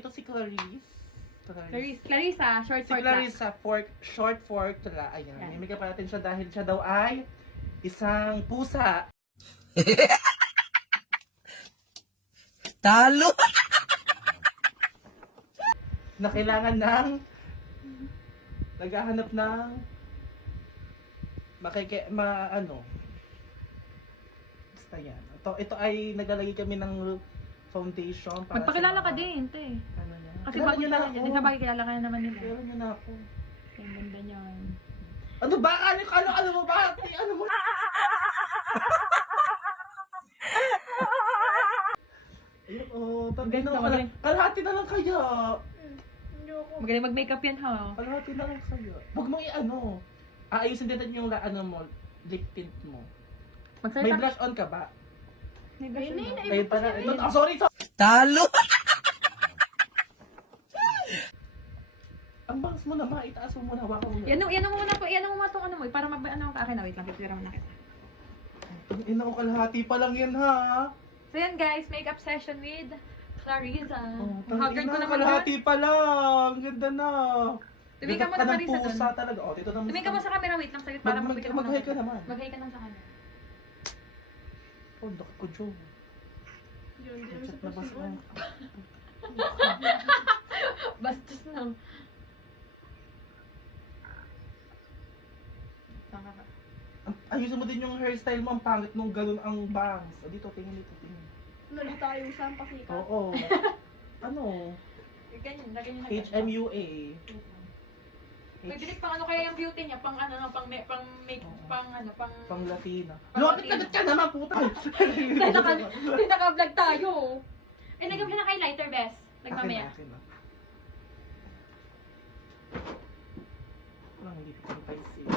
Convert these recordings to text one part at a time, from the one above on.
ito si Clarice. Clarissa, short Si fork Clarissa, short for Cla. Ayan, Yan. mimigay pa natin siya dahil siya daw ay isang pusa. Talo! Na kailangan ng naghahanap ng basta yan. Ito ay naglalagay kami ng foundation para Magpakilala sa ka mga- din, te. Ano niya? Kasi Kilala bago niyo na kilala, ako. di ba kilala ka na naman nila. Kilala niyo na ako. Ang ganda niyan. Ano ba? Ano mo ba? Ano mo? Ayun, Magaling na to, magaling. kalahati na lang kaya. Magaling mag-makeup yan, ha? Kalahati na lang kaya. Huwag mong aayusin din natin yung lip tint mo. May Magsalita. blush on ka ba? May blush on. Ayun pala. Sorry. Talo! Ang bangs mo naman, itaas mo muna, hawakan mo muna. Yan ang muna po, yan ang muna itong ano mo, para ano ka akin na, wait lang, pipira mo na kita. Ina ko, kalahati pa lang yan ha. So yan guys, makeup session with Clarissa. Haggard Haggard ko naman kalahati pa lang. Ganda na. Tumingin ka muna, Clarissa, doon. pusa talaga. Dito naman. Tumingin ka mo sa camera, wait lang, saglit, para mapikita mo Mag-hi ka naman. Mag-hi ka lang sa camera. Dakit ko, Joe. Chat na basta. Bastos na. Ayusin mo din yung hairstyle mo. Ang pangit nung ganun ang bangs. Dito, tingin. Ano tayo sa pakita? Oo. Ano? Ganyan, lagyan nyo na. HMUA. May bilik pang ano kaya yung beauty niya, pang ano, pang make, pang ano, pang... Pang Latina. Pang Lapit ka naman, puta. Naka-vlog tayo. Eh, nagawin na kay lighter, Bes. Nagmamaya. Akin na. Walang hindi ko tayo sis.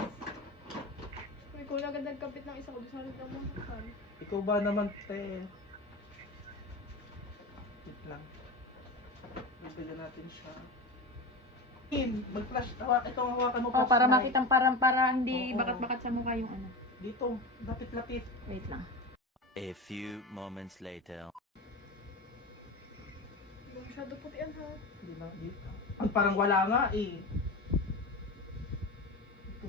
May kung agad nagkapit ng isa ko, gusto rin naman sakal. Ikaw ba naman, te? Wait lang. Bigyan natin siya. Mag-flash. Ito ang hawakan mo. Oh, para flashlight. makitang para hindi Oo. bakat-bakat sa mukha yung ano. Dito. Lapit-lapit. Wait lang. A few moments later. Masyado putian ha. Hindi na. Dito. Ang parang wala nga eh. Ito.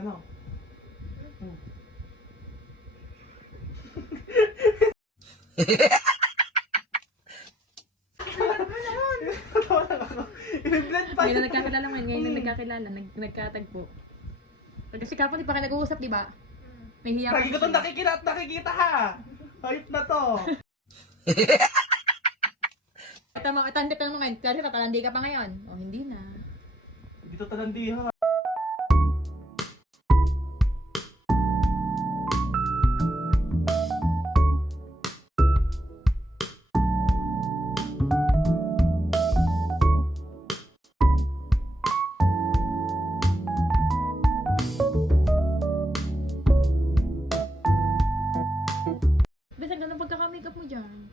Ano? Tawa lang ako. I-blend pa. Ngayon na nagkakilala mo, ngayon na nagkakilala, nagkatagpo. Kasi kapon, di pa kayo nag-uusap, di ba? May hiya Lagi ko ito nakikita ha. Hype na to. Ito mo ngayon, kasi tatalandi ka pa ngayon. O, hindi na. Dito talandi ha. Basta ganun pagkaka-makeup mo dyan.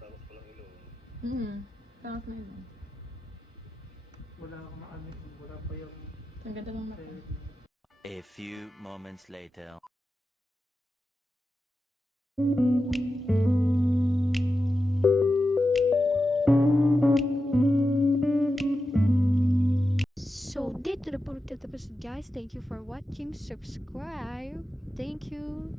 Tapos palang ilong. Tangos na yun. Wala akong maano. Wala pa yung... Ang ganda ng mata. A few moments later. So, dito na po nagtatapos guys. Thank you for watching. Subscribe. Thank you.